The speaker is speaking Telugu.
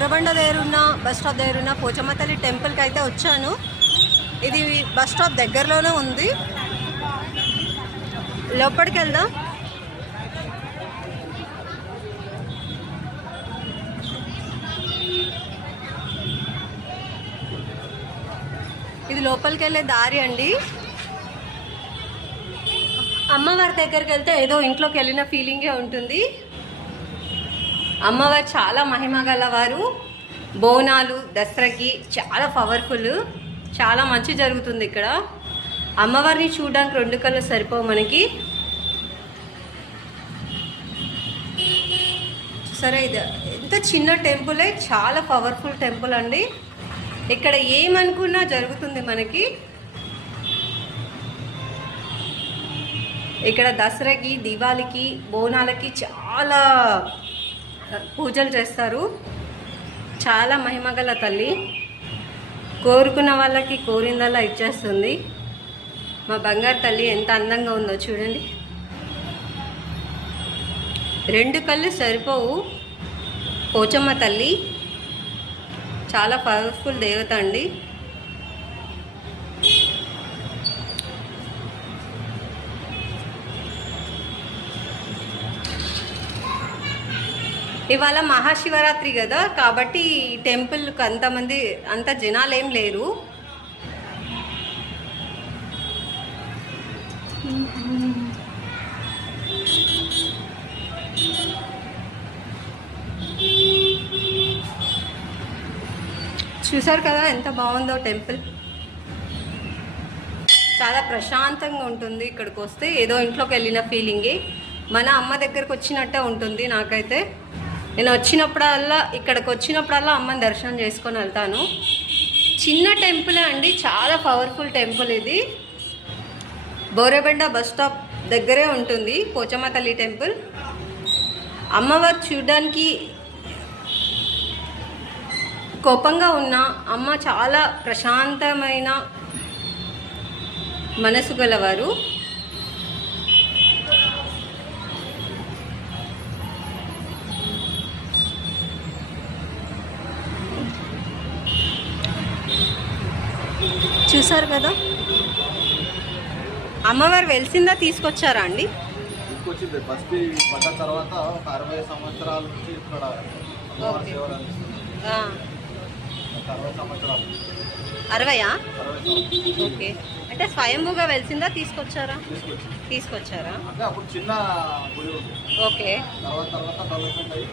బోరబండ దగ్గర ఉన్న బస్ స్టాప్ దగ్గర ఉన్న పోచమ్మ తల్లి టెంపుల్కి అయితే వచ్చాను. ఇది బస్ స్టాప్ దగ్గరలోనే ఉంది. లోపలికి వెళ్దాం. ఇది లోపలికి వెళ్ళే దారి అండి. అమ్మవారి దగ్గరికి వెళ్తే ఏదో ఇంట్లోకి వెళ్ళిన ఫీలింగే ఉంటుంది. అమ్మవారు చాలా మహిమ గలవారు. బోనాలు దసరాకి చాలా పవర్ఫుల్, చాలా మంచి జరుగుతుంది ఇక్కడ. అమ్మవారిని చూడడానికి 2 కళ్ళు సరిపోవు మనకి. సరే, ఇది ఎంత చిన్న టెంపులే, చాలా పవర్ఫుల్ టెంపుల్ అండి. ఇక్కడ ఏమనుకున్నా జరుగుతుంది మనకి. ఇక్కడ దసరాకి, దివాళీకి, బోనాలకి చాలా పూజలు చేస్తారు. చాలా మహిమగల తల్లి. కోరుకున్న వాళ్ళకి కోరిందల్లా ఇచ్చేస్తుంది. మా బంగారు తల్లి ఎంత అందంగా ఉందో చూడండి. 2 కళ్ళు సరిపోవు. పోచమ్మ తల్లి చాలా పవర్ఫుల్ దేవత అండి. ఇవాళ మహాశివరాత్రి కదా, కాబట్టి టెంపుల్కి అంత జనాలు ఏం లేరు. చూసారు కదా ఎంత బాగుందో టెంపుల్. చాలా ప్రశాంతంగా ఉంటుంది. ఇక్కడికి వస్తే ఏదో ఇంట్లోకి వెళ్ళిన ఫీలింగే. మన అమ్మ దగ్గరకు వచ్చినట్టే ఉంటుంది నాకైతే. నేను ఇక్కడికి వచ్చినప్పుడల్లా అమ్మని దర్శనం చేసుకొని వెళ్తాను. చిన్న టెంపులే అండి, చాలా పవర్ఫుల్ టెంపుల్ ఇది. బోరబండ బస్ స్టాప్ దగ్గరే ఉంటుంది పోచమ్మ తల్లి టెంపుల్. అమ్మవారు చూడడానికి కోపంగా ఉన్న అమ్మ చాలా ప్రశాంతమైన మనసు గలవారు. చూసారు కదా, అమ్మవారు వెలిసిందా తీసుకొచ్చారా అండి? తీసుకొచ్చింది. ఫస్ట్ పడ్డ తర్వాత ఒక 60 సంవత్సరాల నుంచి ఇక్కడ 60 ఓకే. అంటే స్వయంభూగా వెలిసిందా తీసుకొచ్చారా? తీసుకొచ్చారా. అంటే అప్పుడు చిన్న గుడి ఉంది. ఓకే. తర్వాత డెవలప్మెంట్ అయ్యి